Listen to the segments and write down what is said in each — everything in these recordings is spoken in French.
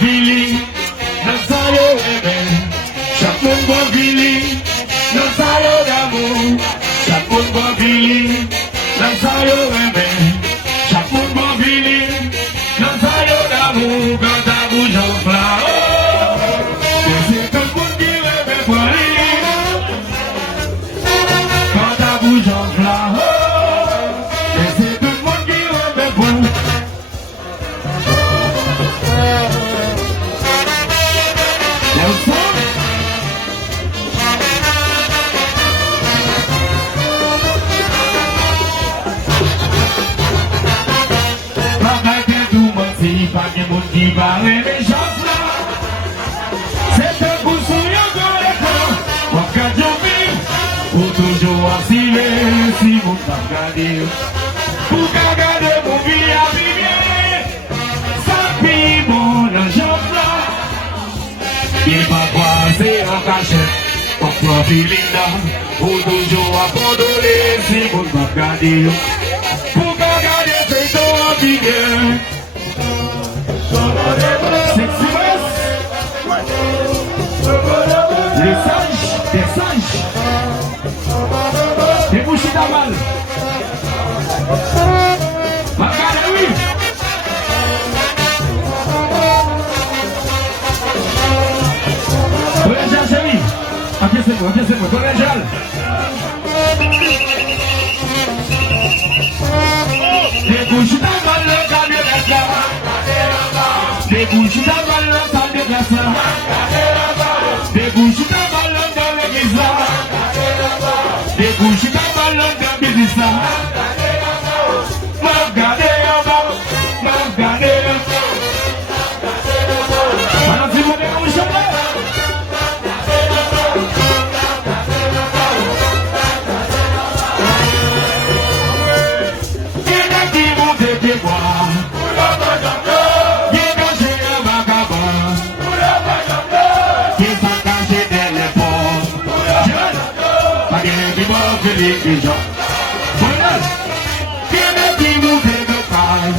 Vili, Nazayo Ebe, Chapon Vili, Nazayo Damu, Chapon Vili, Nazayo Ebe, Chapon Vili, Nazayo Damu, Gadabu Jofla, c'est un monde qui rêve pour lui, Gadabu Jofla, c'est un monde qui rêve pour lui. C'est un coup sur le l'écran. Pour toujours assurer si vous regardez. Pour garder mon vie à vivre. Ça pille mon argent là. Il va croiser en cachette. Pour profiter là. Pour toujours abandonner si vous regardez. Pour garder c'est ton vivre. Les sages, des sages, des bouchées d'aval. Regardez, oui. Collégial, chérie. Appiez-moi, collégial. Des bouchées d'aval, le camion est là. Des bouchées d'aval, le camion est là. Des bouches d'aval dans l'église là. Des bouches d'aval dans l'église là. Regardez en bas, regardez en bas. Madame Simone, vous chantez. Il y a qui vont te voir. Les gens, voilà, qui me dit vous êtes le paille,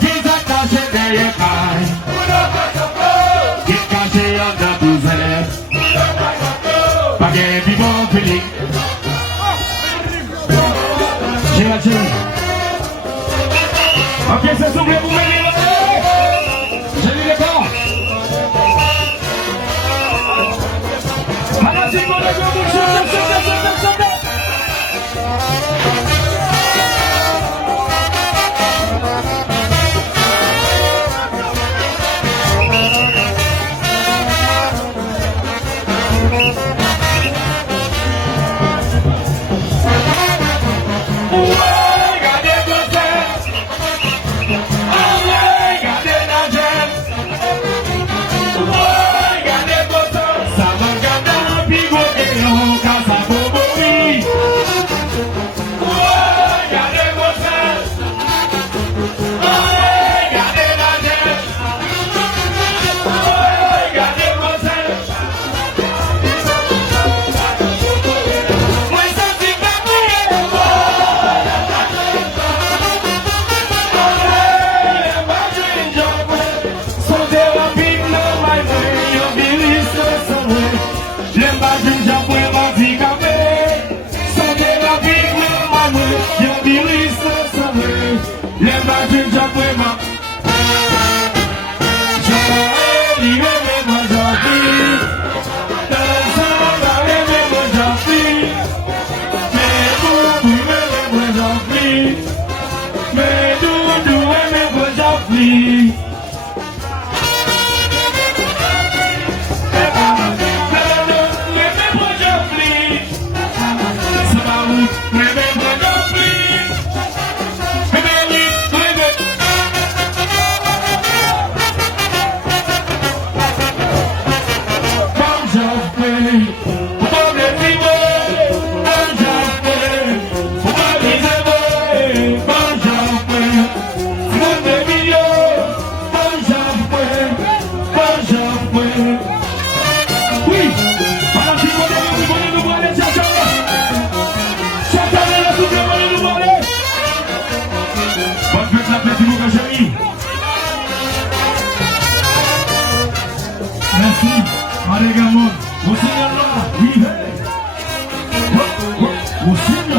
qui s'attache derrière paille, qui cache en dans tous les, pas de vivant Philippe. J'ai la chérie. Ok, c'est souple, vous venez là. J'ai mis les corps. Madame Simone, regardez Allez, gamin, on signe là, oui, hey. On signe